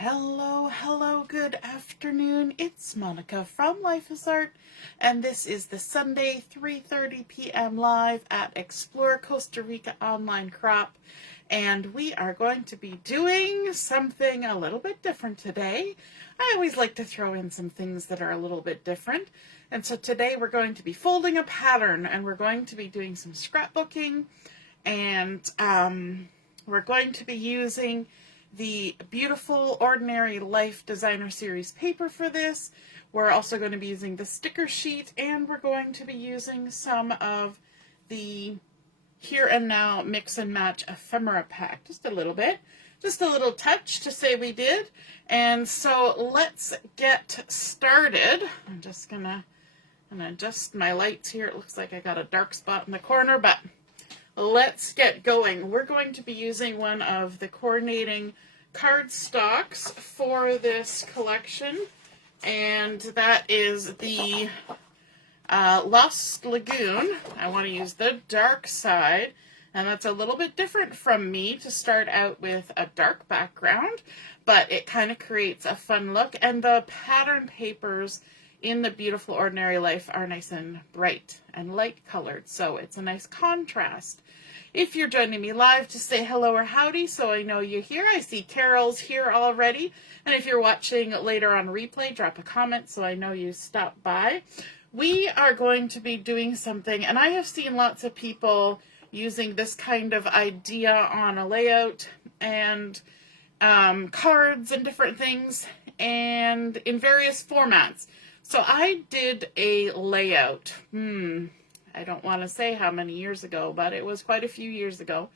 Hello, good afternoon. It's Monica from Life is Art, and this is the Sunday 3:30 p.m. live at Explore Costa Rica Online Crop, and we are going to be doing something a little bit different today. I always like to throw in some things that are a little bit different, and so today we're going to be folding a pattern, and we're going to be doing some scrapbooking, and we're going to be using the beautiful Ordinary Life Designer Series paper for this. We're also going to be using the sticker sheet, and we're going to be using some of the Here and Now Mix and Match Ephemera pack. Just a little bit. Just a little touch to say we did. And so let's get started. I'm just going to adjust my lights here. It looks like I got a dark spot in the corner, but let's get going. We're going to be using one of the coordinating cardstocks for this collection, and that is the Lost Lagoon. I want to use the dark side, and that's a little bit different from me to start out with a dark background, but it kind of creates a fun look, and the pattern papers in the Beautiful Ordinary Life are nice and bright and light colored, so it's a nice contrast. If you're joining me live, just say hello or howdy so I know you're here. I see Carol's here already, and if you're watching later on replay, drop a comment so I know you stopped by. We are going to be doing something, and I have seen lots of people using this kind of idea on a layout and cards and different things, and in various formats. So I did a layout, I don't want to say how many years ago, but it was quite a few years ago,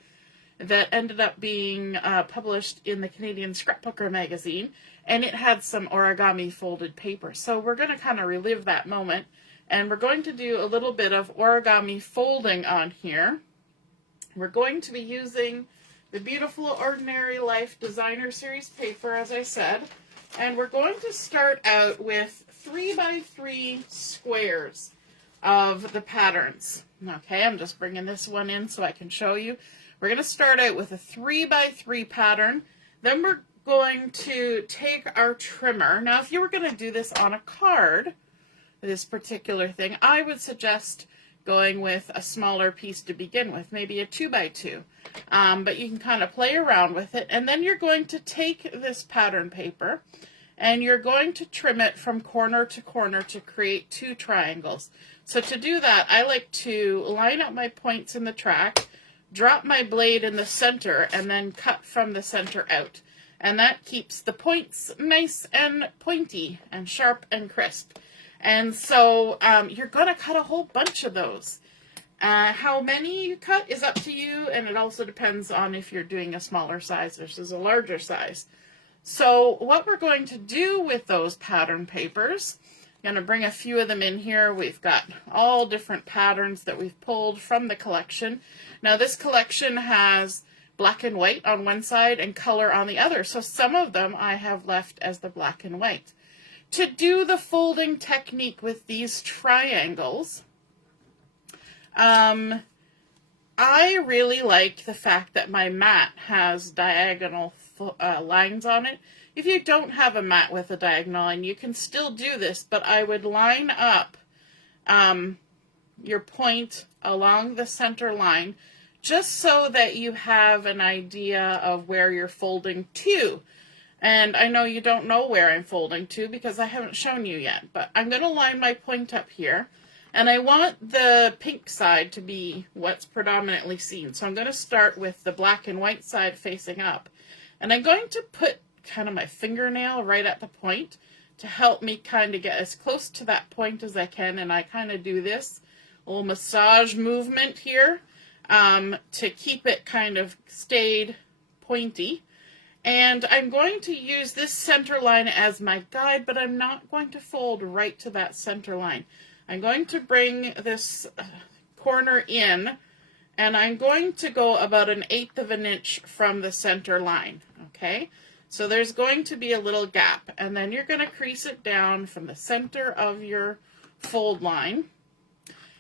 that ended up being published in the Canadian Scrapbooker magazine, and it had some origami folded paper. So we're going to kind of relive that moment, and we're going to do a little bit of origami folding on here. We're going to be using the Beautiful Ordinary Life Designer Series paper, as I said, and we're going to start out with 3x3 squares of the patterns. Okay, I'm just bringing this one in so I can show you. We're going to start out with a 3x3 pattern. Then we're going to take our trimmer. Now, if you were going to do this on a card, this particular thing, I would suggest going with a smaller piece to begin with, maybe a 2x2. But you can kind of play around with it. And then you're going to take this pattern paper and you're going to trim it from corner to corner to create two triangles. So to do that, I like to line up my points in the track, drop my blade in the center, and then cut from the center out. And that keeps the points nice and pointy and sharp and crisp. And so you're going to cut a whole bunch of those. How many you cut is up to you, and it also depends on if you're doing a smaller size versus a larger size. So what we're going to do with those pattern papers, I'm going to bring a few of them in here. We've got all different patterns that we've pulled from the collection. Now this collection has black and white on one side and color on the other. So some of them I have left as the black and white. To do the folding technique with these triangles, I really like the fact that my mat has diagonal lines on it. If you don't have a mat with a diagonal line, you can still do this, but I would line up your point along the center line just so that you have an idea of where you're folding to. And I know you don't know where I'm folding to because I haven't shown you yet, but I'm going to line my point up here. And I want the pink side to be what's predominantly seen. So I'm going to start with the black and white side facing up. And I'm going to put kind of my fingernail right at the point to help me kind of get as close to that point as I can. And I kind of do this little massage movement here to keep it kind of stayed pointy. And I'm going to use this center line as my guide, but I'm not going to fold right to that center line. I'm going to bring this corner in, and I'm going to go about 1/8 of an inch from the center line, okay? So there's going to be a little gap, and then you're going to crease it down from the center of your fold line.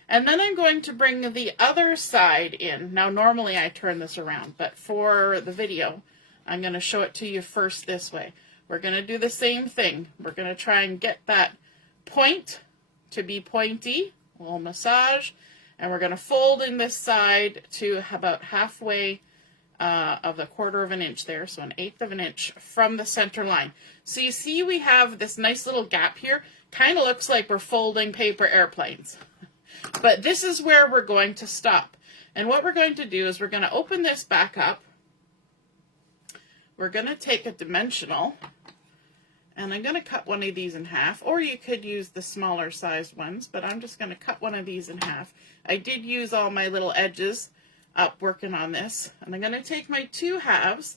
And then I'm going to bring the other side in. Now, normally I turn this around, but for the video, I'm going to show it to you first this way. we're going to do the same thing. We're going to try and get that point to be pointy, a little massage, and we're going to fold in this side to about halfway of the 1/4 of an inch there, so 1/8 of an inch from the center line. So you see we have this nice little gap here. Kind of looks like we're folding paper airplanes. But this is where we're going to stop. And what we're going to do is we're going to open this back up. We're going to take a dimensional, and I'm going to cut one of these in half, or you could use the smaller sized ones, but I'm just going to cut one of these in half. I did use all my little edges up working on this, and I'm going to take my 2 halves.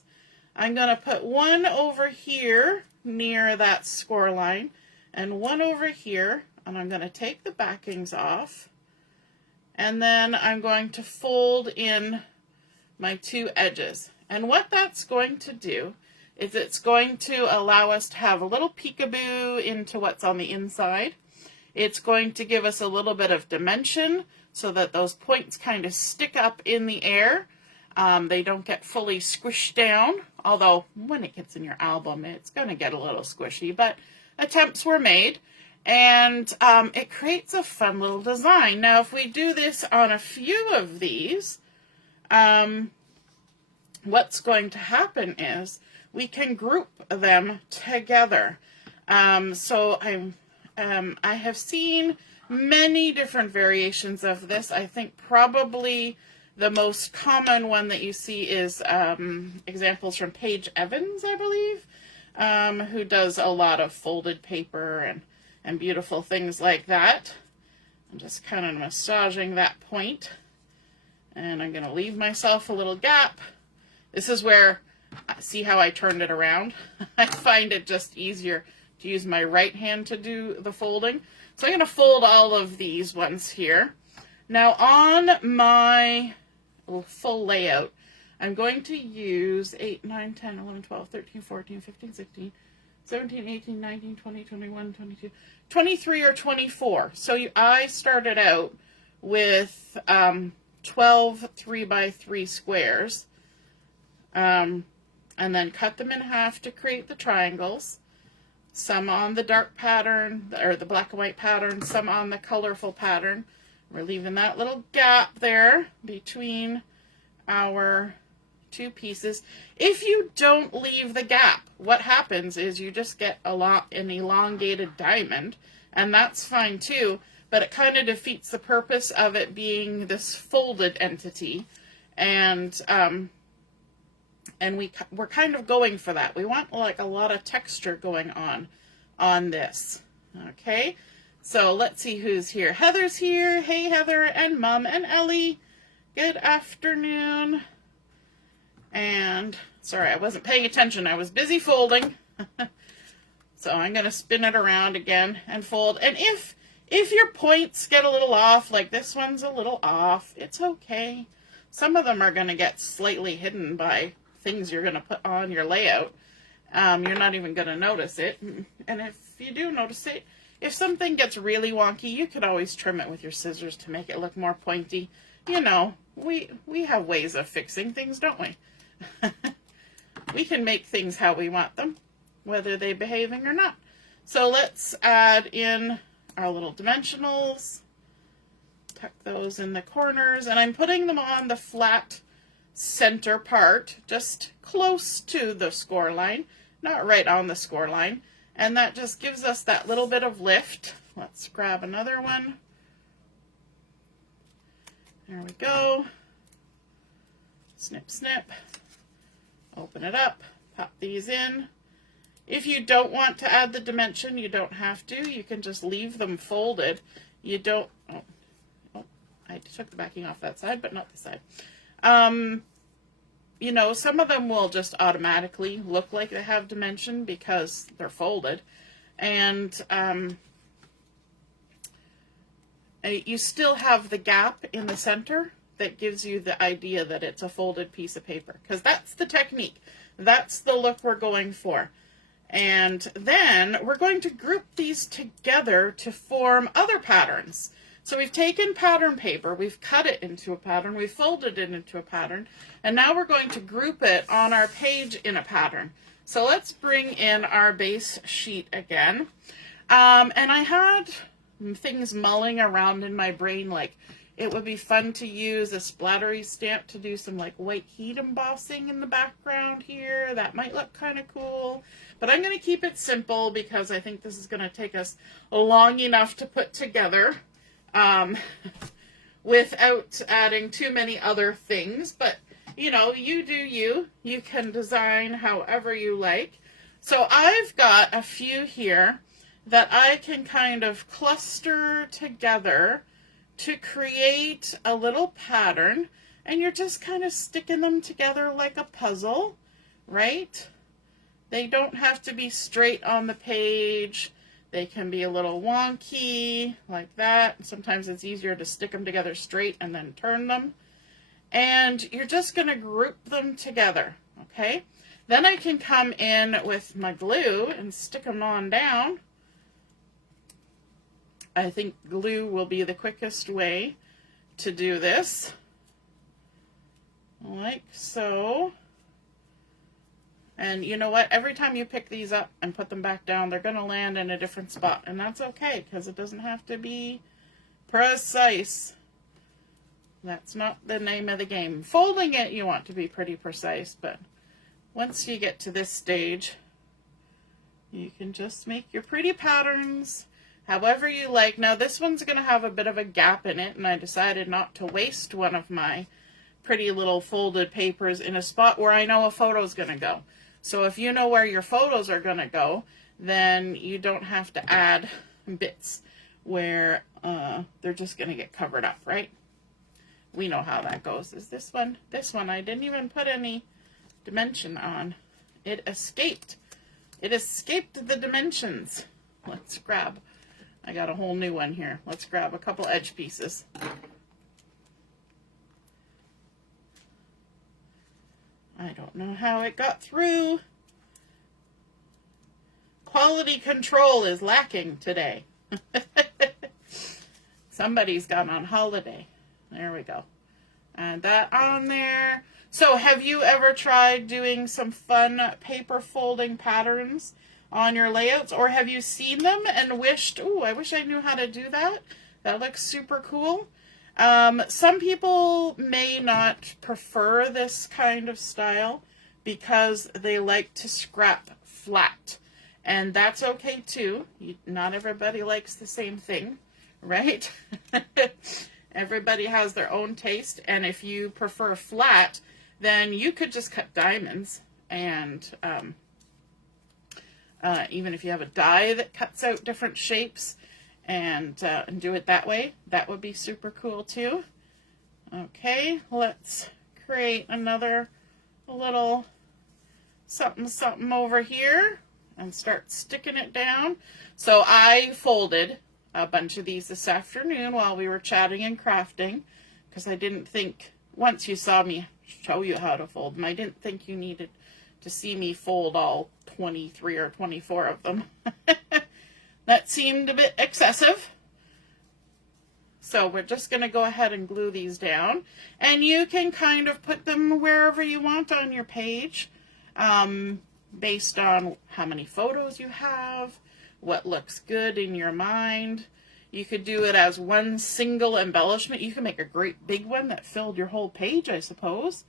I'm going to put one over here near that score line and one over here, and I'm going to take the backings off, and then I'm going to fold in my 2 edges. And what that's going to do is it's going to allow us to have a little peekaboo into what's on the inside. It's going to give us a little bit of dimension so that those points kind of stick up in the air. They don't get fully squished down, although when it gets in your album, it's going to get a little squishy, but attempts were made, and it creates a fun little design. Now, if we do this on a few of these, what's going to happen is we can group them together. So I have seen many different variations of this. I think probably the most common one that you see is examples from Paige Evans, I believe, who does a lot of folded paper and beautiful things like that. I'm just kind of massaging that point, and I'm going to leave myself a little gap. This is where, see how I turned it around? I find it just easier to use my right hand to do the folding. So I'm going to fold all of these ones here. Now on my full layout, I'm going to use 8, 9, 10, 11, 12, 13, 14, 15, 16, 17, 18, 19, 20, 21, 22, 23 or 24. So I started out with 12 3x3 squares, and then cut them in half to create the triangles. Some on the dark pattern, or the black and white pattern, some on the colorful pattern. We're leaving that little gap there between our 2 pieces. If you don't leave the gap, what happens is you just get an elongated diamond, and that's fine too, but it kind of defeats the purpose of it being this folded entity, and we're kind of going for that. We want like a lot of texture going on this. Okay, so let's see who's here. Heather's here. Hey Heather, and Mom and Ellie. Good afternoon. And sorry, I wasn't paying attention. I was busy folding. So I'm going to spin it around again and fold. And if your points get a little off, like this one's a little off, it's okay. Some of them are going to get slightly hidden by things you're going to put on your layout. You're not even going to notice it. And if you do notice it, if something gets really wonky, you could always trim it with your scissors to make it look more pointy. You know, we have ways of fixing things, don't we? We can make things how we want them, whether they're behaving or not. So let's add in our little dimensionals. Tuck those in the corners, and I'm putting them on the flat center part, just close to the score line, not right on the score line, and that just gives us that little bit of lift. Let's grab another one. There we go. Snip, snip. Open it up, pop these in. If you don't want to add the dimension, you don't have to. You can just leave them folded. You don't, I took the backing off that side, but not this side. You know, some of them will just automatically look like they have dimension because they're folded. And you still have the gap in the center that gives you the idea that it's a folded piece of paper, because that's the technique. That's the look we're going for. And then we're going to group these together to form other patterns. So we've taken pattern paper, we've cut it into a pattern, we've folded it into a pattern, and now we're going to group it on our page in a pattern. So let's bring in our base sheet again. And I had things mulling around in my brain, like it would be fun to use a splattery stamp to do some like white heat embossing in the background here. That might look kind of cool. But I'm going to keep it simple because I think this is going to take us long enough to put together without adding too many other things. But, you know, you do you. You can design however you like. So I've got a few here that I can kind of cluster together to create a little pattern. And you're just kind of sticking them together like a puzzle, right? They don't have to be straight on the page. They can be a little wonky like that. Sometimes it's easier to stick them together straight and then turn them. And you're just going to group them together, okay? Then I can come in with my glue and stick them on down. I think glue will be the quickest way to do this. Like so. And you know what? Every time you pick these up and put them back down, they're going to land in a different spot. And that's okay, because it doesn't have to be precise. That's not the name of the game. Folding it, you want to be pretty precise, but once you get to this stage, you can just make your pretty patterns however you like. Now this one's going to have a bit of a gap in it, and I decided not to waste one of my pretty little folded papers in a spot where I know a photo is going to go. So if you know where your photos are going to go, then you don't have to add bits where they're just going to get covered up, right? We know how that goes. Is this one? This one I didn't even put any dimension on. It escaped. It escaped the dimensions. Let's grab, I got a whole new one here. Let's grab a couple edge pieces. I don't know how it got through. Quality control is lacking today. Somebody's gone on holiday. There we go. Add that on there. So have you ever tried doing some fun paper folding patterns on your layouts? Or have you seen them and wished, ooh, I wish I knew how to do that. That looks super cool. Some people may not prefer this kind of style because they like to scrap flat. And that's okay too. Not everybody likes the same thing, right? Everybody has their own taste. And if you prefer flat, then you could just cut diamonds. And even if you have a die that cuts out different shapes, and do it that way, that would be super cool too. Okay, let's create another little something something over here and start sticking it down. So I folded a bunch of these this afternoon while we were chatting and crafting, because I didn't think, once you saw me show you how to fold them, I didn't think you needed to see me fold all 23 or 24 of them. That seemed a bit excessive. So we're just going to go ahead and glue these down. And you can kind of put them wherever you want on your page, based on how many photos you have, what looks good in your mind. You could do it as one single embellishment. You can make a great big one that filled your whole page, I suppose.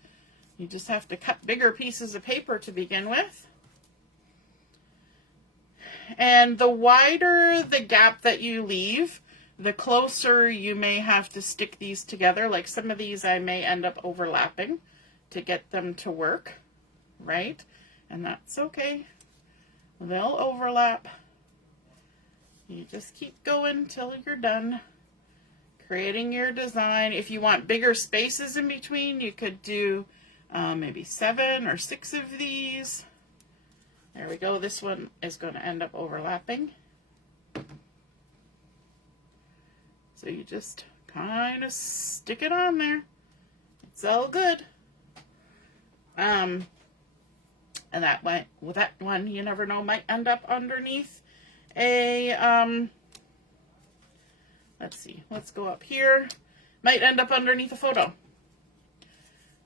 You just have to cut bigger pieces of paper to begin with. And the wider the gap that you leave, the closer you may have to stick these together. Like some of these I may end up overlapping to get them to work, right? And that's okay. They'll overlap. You just keep going till you're done creating your design. If you want bigger spaces in between, you could do maybe 7 or 6 of these. There we go. This one is going to end up overlapping. So you just kind of stick it on there. It's all good. And that one, you never know, might end up underneath a, let's see, let's go up here. Might end up underneath a photo.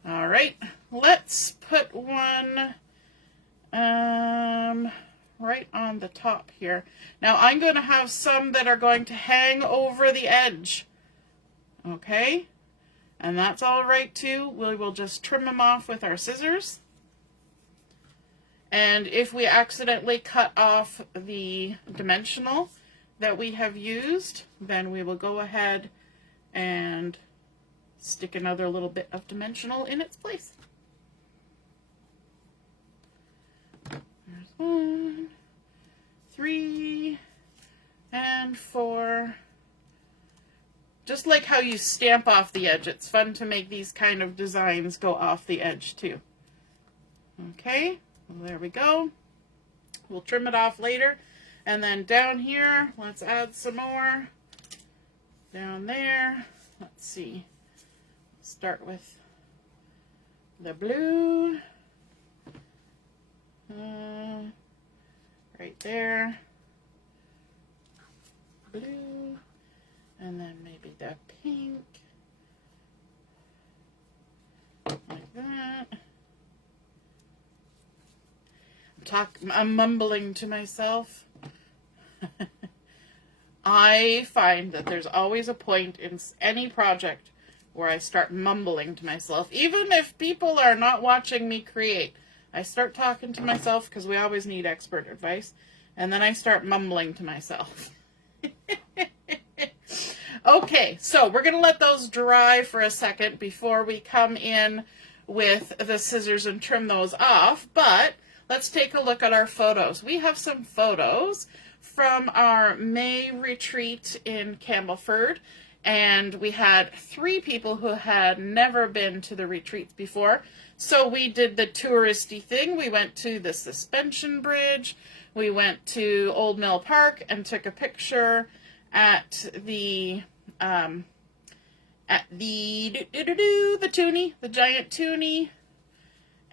All right, let's put one Right on the top here. Now I'm going to have some that are going to hang over the edge. Okay? And that's all right too. We will just trim them off with our scissors. And if we accidentally cut off the dimensional that we have used, then we will go ahead and stick another little bit of dimensional in its place. There's 1, 3, and 4. Just like how you stamp off the edge, it's fun to make these kind of designs go off the edge too. Okay, well, there we go. We'll trim it off later. And then down here, let's add some more. Down there, let's see. Start with the blue. Right there. Blue. And then maybe the pink. Like that. I'm mumbling to myself. I find that there's always a point in any project where I start mumbling to myself. Even if people are not watching me create, I start talking to myself because we always need expert advice. And then I start mumbling to myself. Okay, so we're going to let those dry for a second before we come in with the scissors and trim those off. But let's take a look at our photos. We have some photos from our May retreat in Campbellford, and we had 3 people who had never been to the retreats before. So we did the touristy thing. We went to the suspension bridge, we went to Old Mill Park and took a picture at the toonie, the giant toonie.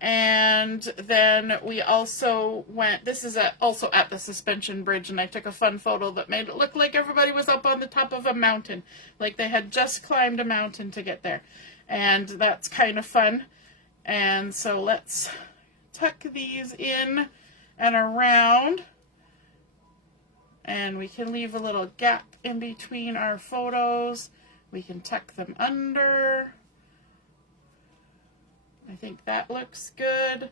And then we also went, this is also at the suspension bridge, and I took a fun photo that made it look like everybody was up on the top of a mountain, like they had just climbed a mountain to get there. And that's kind of fun. And so let's tuck these in and around, and we can leave a little gap in between our photos. We can tuck them under. I think that looks good.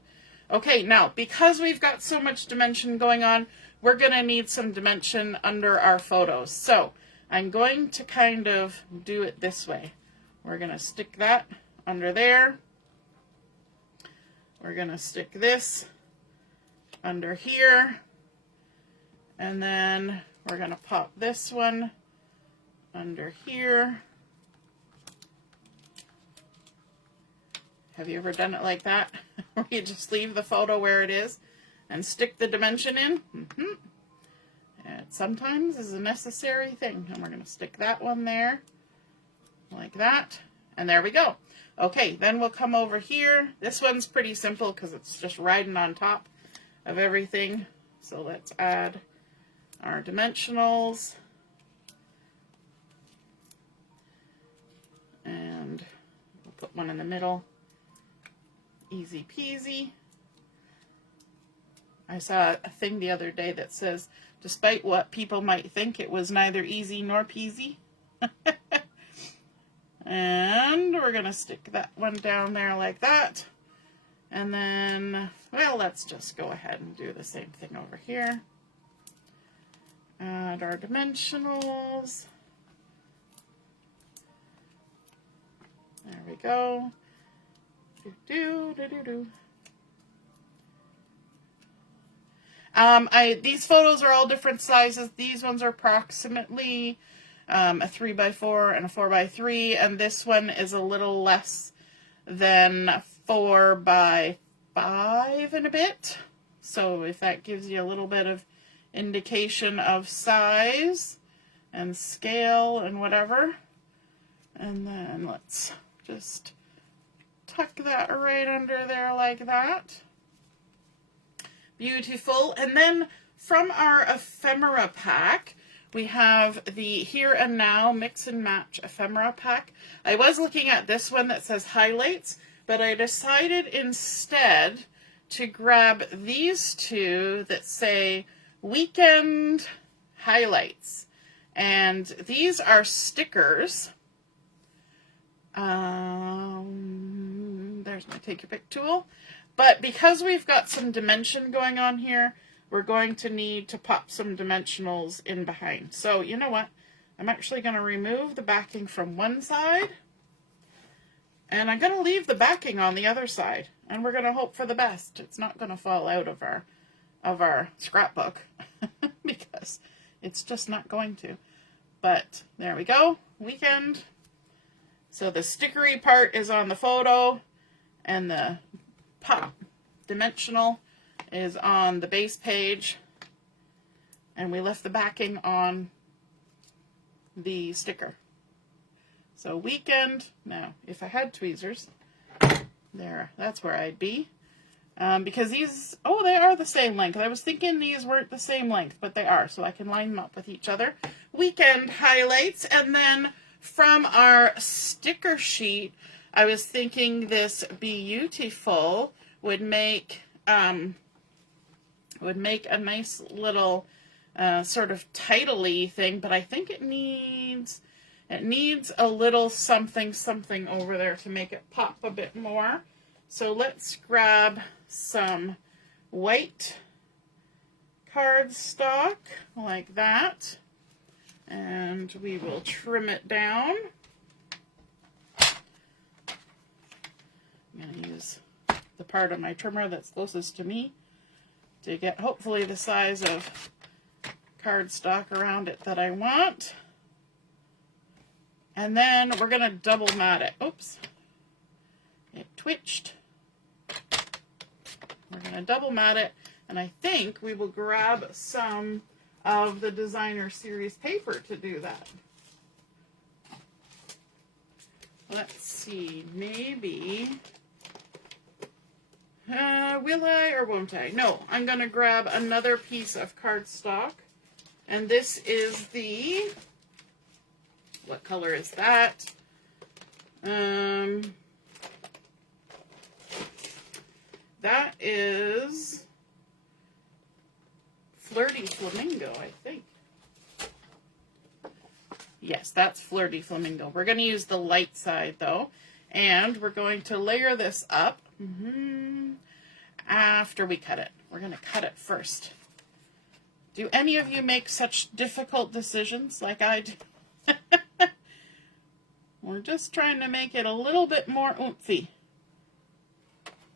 Okay, now, because we've got so much dimension going on, we're going to need some dimension under our photos. So I'm going to kind of do it this way. We're going to stick that under there. We're going to stick this under here. And then we're going to pop this one under here. Have you ever done it like that? Where you just leave the photo where it is and stick the dimension in? It sometimes is a necessary thing. And we're going to stick that one there like that. And there we go. Okay, then we'll come over here. This one's pretty simple because it's just riding on top of everything. So let's add our dimensionals. And we'll put one in the middle. Easy peasy. I saw a thing the other day that says, despite what people might think, it was neither easy nor peasy. And we're going to stick that one down there like that. And then, well, let's just go ahead and do the same thing over here. Add our dimensionals. There we go. These photos are all different sizes. These ones are approximately a 3x4 and a 4x3, and this one is a little less than 4x5 and a bit. So if that gives you a little bit of indication of size and scale and whatever. And then let's just tuck that right under there like that. Beautiful. And then from our ephemera pack, we have the Here and Now Mix and Match ephemera pack. I was looking at this one that says highlights, but I decided instead to grab these two that say Weekend Highlights. And these are stickers. There's my take your pick tool. But because we've got some dimension going on here, we're going to need to pop some dimensionals in behind. So you know what? I'm actually going to remove the backing from one side, and I'm going to leave the backing on the other side, and we're going to hope for the best. It's not going to fall out of our scrapbook because it's just not going to. But there we go, Weekend. So the stickery part is on the photo, and the pop dimensional is on the base page, and we left the backing on the sticker. So Weekend. Now, if I had tweezers, there, that's where I'd be. Because these, oh, they are the same length. I was thinking these weren't the same length, but they are, so I can line them up with each other. Weekend Highlights, and then from our sticker sheet, I was thinking this Beautiful would make a nice little sort of title-y thing, but I think it needs a little something over there to make it pop a bit more. So let's grab some white cardstock like that, and we will trim it down. I'm going to use the part of my trimmer that's closest to me to get hopefully the size of cardstock around it that I want. And then we're going to double mat it. Oops. It twitched. We're going to double mat it, and I think we will grab some of the Designer Series paper to do that. Let's see, maybe, will I or won't I? No, I'm going to grab another piece of cardstock, and this is the, what color is that? That is Flirty Flamingo, I think. Yes, that's Flirty Flamingo. We're going to use the light side, though, and we're going to layer this up after we cut it. We're going to cut it first. Do any of you make such difficult decisions like I do? We're just trying to make it a little bit more oomphy.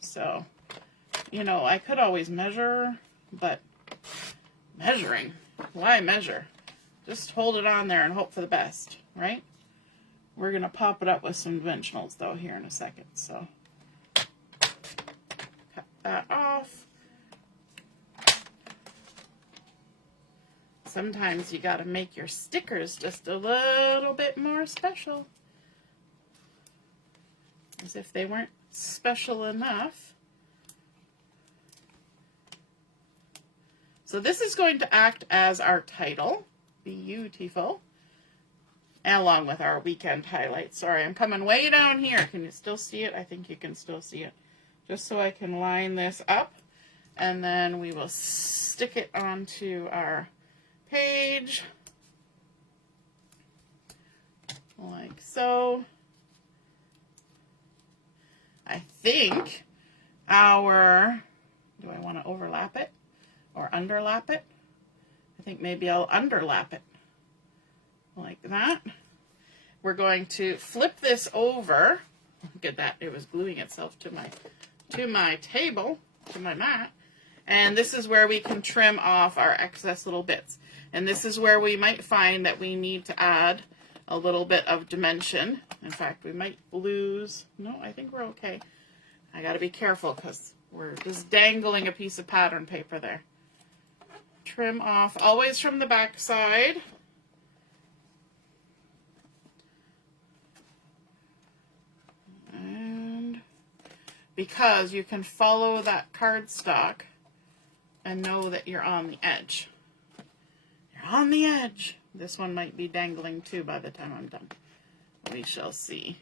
So, you know, I could always measure, but measuring, why measure? Just hold it on there and hope for the best, right? We're going to pop it up with some dimensionals, though, here in a second. So, cut that off. Sometimes you got to make your stickers just a little bit more special. As if they weren't special enough. So this is going to act as our title, Beautiful, along with our Weekend Highlights. Sorry, I'm coming way down here. Can you still see it? I think you can still see it. Just so I can line this up, and then we will stick it onto our page, like so. I think our, do I want to overlap it or underlap it? I think maybe I'll underlap it like that. We're going to flip this over. Look at that, it was gluing itself to my table, to my mat. And this is where we can trim off our excess little bits. And this is where we might find that we need to add a little bit of dimension. In fact, we might lose, no, I think we're okay. I gotta be careful because we're just dangling a piece of pattern paper there. Trim off, always from the back side. And because you can follow that cardstock and know that you're on the edge. You're on the edge. This one might be dangling too by the time I'm done. We shall see.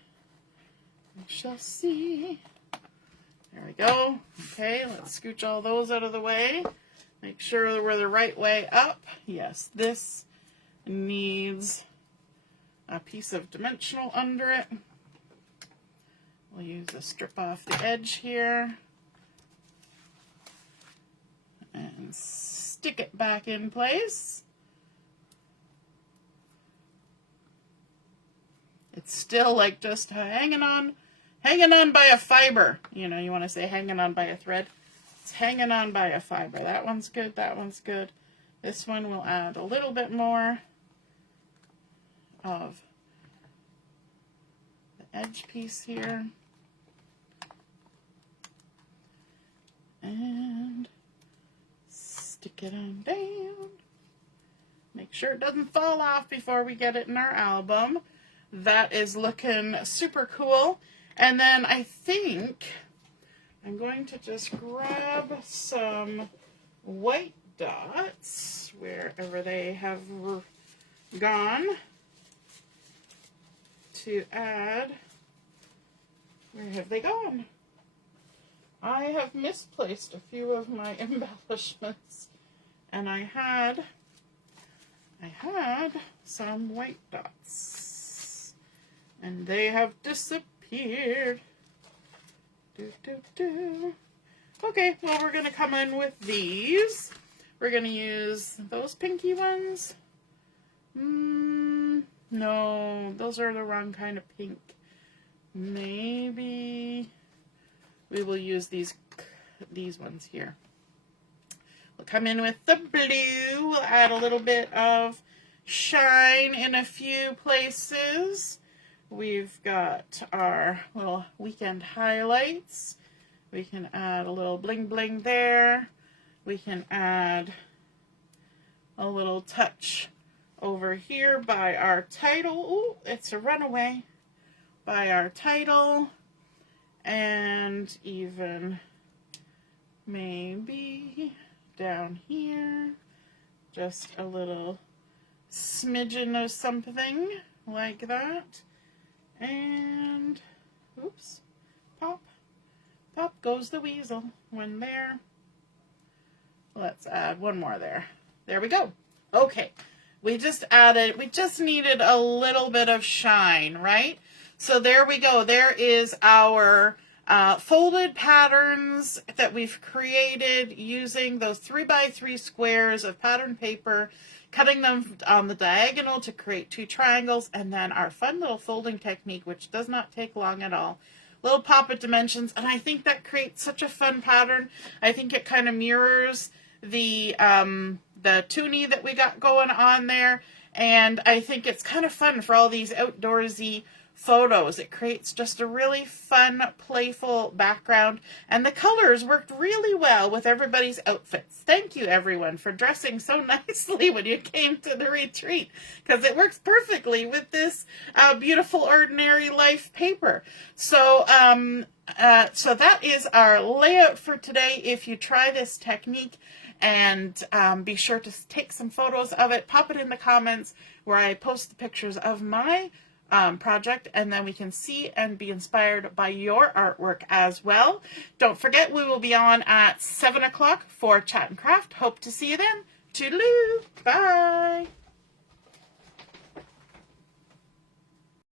We shall see. There we go. Okay, let's scooch all those out of the way. Make sure we're the right way up. Yes, this needs a piece of dimensional under it. We'll use a strip off the edge here and stick it back in place. It's still like just hanging on by a fiber. You know, you want to say hanging on by a thread. It's hanging on by a fiber. That one's good, that one's good. This one will add a little bit more of the edge piece here. And stick it on down. Make sure it doesn't fall off before we get it in our album. That is looking super cool. And then I think I'm going to just grab some white dots wherever they have gone to add. Where have they gone? I have misplaced a few of my embellishments, and I had some white dots, and they have disappeared. Okay, well, we're going to come in with these. We're going to use those pinky ones. No, those are the wrong kind of pink. Maybe we will use these ones here. We'll come in with the blue. We'll add a little bit of shine in a few places. We've got our little weekend highlights. We can add a little bling bling there. We can add a little touch over here by our title. Ooh, it's a runaway. By our title. And even maybe down here, just a little smidgen of something like that. And, oops, pop goes the weasel. One there. Let's add one more there. There we go. Okay, we just needed a little bit of shine, right? So there we go. There is our folded patterns that we've created using those 3x3 squares of pattern paper, cutting them on the diagonal to create 2 triangles, and then our fun little folding technique, which does not take long at all. Little pop-it dimensions, and I think that creates such a fun pattern. I think it kind of mirrors the toonie that we got going on there, and I think it's kind of fun for all these outdoorsy photos. It creates just a really fun, playful background, and the colors worked really well with everybody's outfits. Thank you, everyone, for dressing so nicely when you came to the retreat, because it works perfectly with this beautiful ordinary life paper. So so that is our layout for today. If you try this technique, and be sure to take some photos of it, pop it in the comments where I post the pictures of my project, and then we can see and be inspired by your artwork as well. Don't forget, we will be on at 7 o'clock for Chat and Craft. Hope to see you then. Toodaloo. Bye.